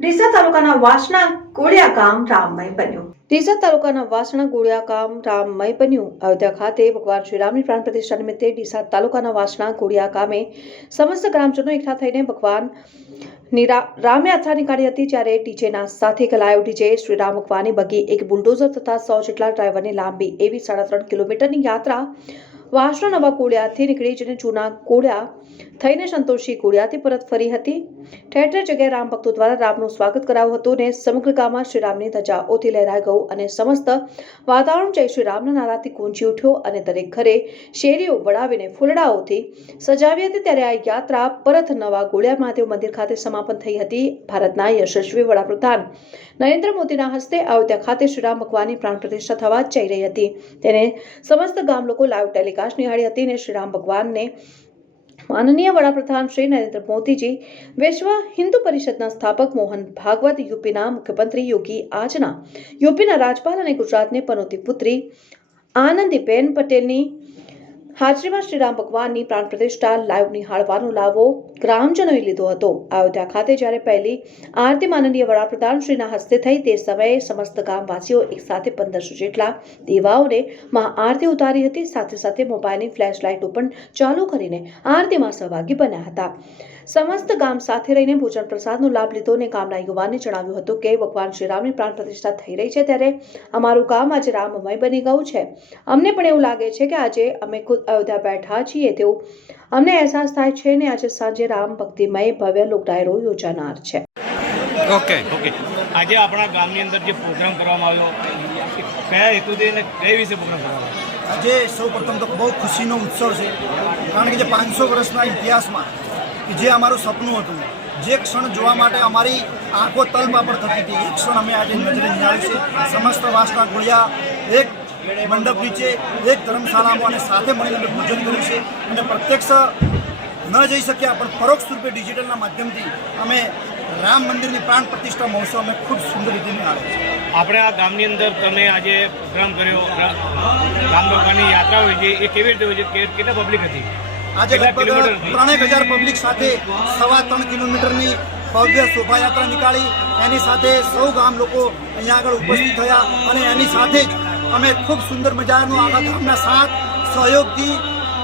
ડીસા તાલુકાના વાસણા કોળિયા ગામ રામમય બન્યું. ડીસા તાલુકાના વાસણા કોળિયા ગામ રામમય બન્યું. અયોધ્યા ખાતે ભગવાન શ્રીરામની પ્રાણ પ્રતિષ્ઠા નિમિત્તે ડીસા તાલુકાના વાસણા કોળિયા ગામે સમસ્ત ગ્રામજનો એકઠા થઈને ભગવાન રામયાત્રા નીકાળી હતી જ્યારે ડીજેના સાથે કલાયો ડીજે. શ્રીરામ ભગવાનની બગી એક બુલડોઝર તથા સો જેટલા ડ્રાઈવરની લાંબી એવી સાડા ત્રણ કિલોમીટરની યાત્રા વાસણા નવા કોળિયાથી નીકળી જઈને જૂના કોળિયા થઈને સંતોષી કોળિયાથી પરત ફરી હતી. ઠેર ઠેર જગ્યાએ રામ ભક્તો દ્વારા રામનું સ્વાગત કરાયું હતું અને સમગ્ર ગામમાં શ્રીરામની ધજા ઓથી લહેરાઈ ગયું અને સમસ્ત વાતાવરણ જય શ્રીરામના નારાથી ગુંજી ઉઠ્યો અને દરેક ઘરે શેરીઓ વળાવીને ફૂલડાઓથી સજાવી હતી. ત્યારે આ યાત્રા પરત નવા ગોળિયા મહાદેવ મંદિર ખાતે સમાપન થઈ હતી. ભારતના યશસ્વી વડાપ્રધાન નરેન્દ્ર મોદીના હસ્તે અયોધ્યા ખાતે શ્રીરામ ભગવાનની પ્રાણ પ્રતિષ્ઠા થવા જઈ રહી હતી. તેને સમસ્ત ગામ લોકો લાઈવ ટેલિકાસ્ટ નિહાળી હતી અને શ્રીરામ ભગવાનને માનનીય વડાપ્રધાન શ્રી નરેન્દ્ર મોદીજી, વિશ્વ હિન્દુ પરિષદના સ્થાપક મોહન ભાગવત, યુપીના મુખ્યમંત્રી યોગી આજના યુપીના રાજપાલ અને ગુજરાતની પનોતી પુત્રી આનંદીબેન પટેલની હાજરીમાં શ્રીરામ ભગવાનની પ્રાણ પ્રતિષ્ઠા લાઈવ નિહાળવાનો લાવો ગ્રામજનોએ લીધો હતો. અયોધ્યા ખાતે જ્યારે પહેલી આરતી માનનીય વડાપ્રધાન શ્રીના હસ્તે થઈ તે સમયે સમસ્ત ગામવાસીઓ એક સાથે પંદરસો જેટલા દેવાઓને મહાઆરતી ઉતારી હતી. સાથે સાથે મોબાઈલની ફ્લેશ લાઇટો પણ ચાલુ કરીને આરતીમાં સહભાગી બન્યા હતા. સમસ્ત ગામ સાથે રહીને ભોજન પ્રસાદનો લાભ લીધો અને ગામના યુવાને જણાવ્યું હતું કે ભગવાન શ્રીરામની પ્રાણ પ્રતિષ્ઠા થઈ રહી છે ત્યારે અમારું ગામ આજે રામમય બની ગયું છે. અમને પણ એવું લાગે છે કે આજે અમે ખુદ અયોધ્યા બેઠા છીએ તેવું અમને અહેસાસ થાય છે ને આજે સાંજે રામ ભક્તિમય ભવ્ય લોકડાયરો યોજાનાર છે. Okay okay. આજે આપણા ગામની અંદર જે પ્રોગ્રામ કરવામાં આવ્યો કયા હેતુથી અને કઈ વિશે પ્રોગ્રામ કરવામાં આવ્યો? આજે સૌ પ્રથમ તો બહુ ખુશીનો ઉત્સવ છે કારણ કે જે પાંચસો વર્ષના ઇતિહાસમાં જે અમારું સપનું હતું જે ક્ષણ જોવા માટે અમારી આંખો તલપાપડ થતી હતી. એ ક્ષણ અમે આજે નજરે નિહાળી છે સમસ્ત વાસના ગોળિયા એક મંડપ નીચે એક ધર્મશાળામાં અને સાથે મળીને અમે પૂજન કર્યું છે. અને પ્રત્યક્ષ ન જઈ શક્યા પણ પરોક્ષ રૂપે ડિજિટલના માધ્યમથી અમે રામ મંદિરની પ્રાણ પ્રતિષ્ઠા મહોત્સવ અમે ખૂબ સુંદર રીતે નિહાળ્યો છે આપણે આ ગામની અંદર તમે આજે પ્રોગ્રામ કર્યો રામ ભગવાનની યાત્રા હોય છે એ કેવી રીતે હોય છે? કેટલા પબ્લિક હતી? આજે લગભગ ત્રણેક હજાર પબ્લિક સાથે સવા ત્રણ કિલોમીટરની ભવ્ય શોભાયાત્રા નીકાળી. એની સાથે સૌ ગામ લોકો અહીંયા આગળ ઉપસ્થિત થયા અને એની સાથે જ અમે ખૂબ સુંદર મજાનું આખા ગામના સાથ સહયોગથી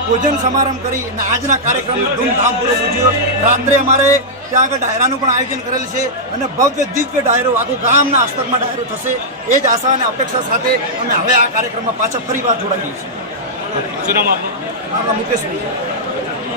ભોજન સમારંભ કરી અને આજના કાર્યક્રમનો ધૂમધામ પૂરો ઉજવ્યો રાત્રે અમારે ત્યાં આગળ ડાયરાનું પણ આયોજન કરેલ છે અને ભવ્ય દિવ્ય ડાયરો આખું ગામના આસ્તકમાં ડાયરો થશે. એ જ આશા અને અપેક્ષા સાથે અમે હવે આ કાર્યક્રમમાં પાછા ફરી વાર જોડાઈએ છીએ. મુકેશભાઈ